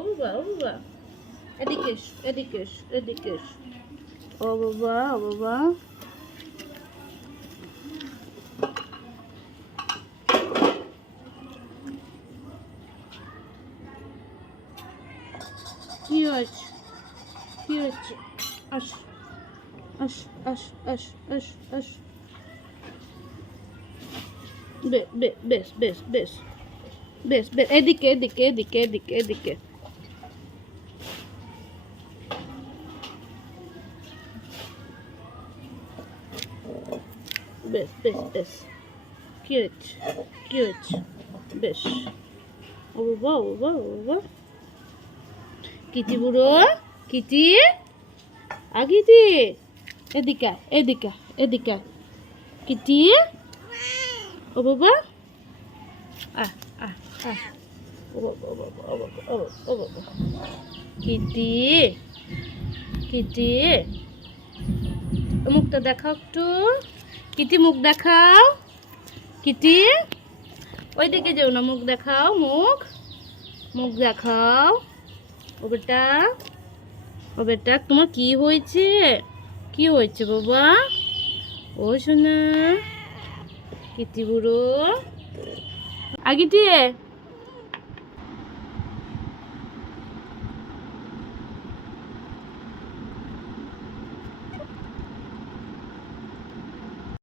ও বাবা ও বাবা এদিকে এসো এদিকে এসো এদিকে এসো ও বাবা ও বাবা কি হয়েছে কি হয়েছে আস আস আস আস আস আস বে- বে- বেশ বেশ বেশ বেশ বেশ এদিকে এদিকে এদিকে এদিকে এদিকে বেশ বেশ বেশ। কি হয়েছে? বেশ। ও বাবা ও বাবা ও বাবা। কিটি বুড়ো, কিটি। আগিটি এদিকে এদিকে এদিকে। কিটি। ও বাবা। আহ আহ আহ কিটি কিটি। মুখটা দেখাও একটু। কিটি মুখ দেখাও। কিটি ওই দিকে যেও না, মুখ দেখাও, মুখ। মুখ দেখাও। ও বেটা ও বেটা, তোমার কি হয়েছে? কি হয়েছে বাবা? ও শোনা কিটি বুড়ো। আগিটি